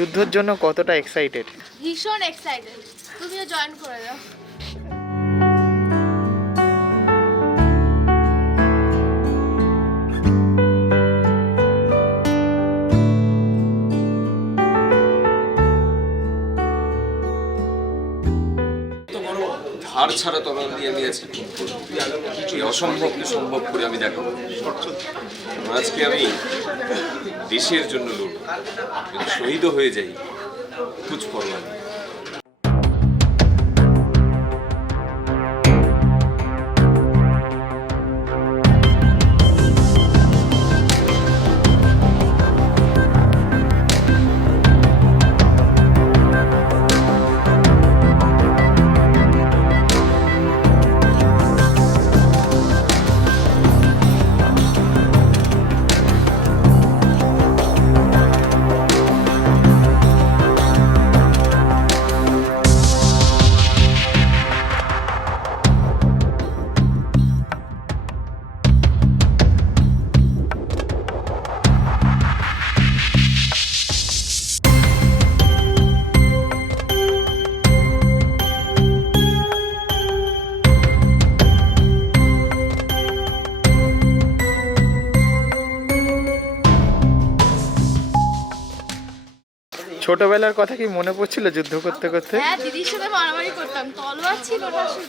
যুদ্ধের জন্য কতটা এক্সাইটেড ভীষণ এক্সাইটেড তুমিও জয়েন করে দাও। ধার ছাড়া তরল দিয়ে আমি আজকে অসম্ভব অসম্ভবকে সম্ভব করে আমি দেখাবো। আজকে আমি দেশের জন্য লড়ব। শহীদ হয়ে যাই কুচ পরোয়া ছোটবেলার কথা কি মনে পড়ছিল যুদ্ধ করতে করতে হ্যাঁ দিদির সাথে মারামারি করতাম, তলোয়ার ছিল না শুধু।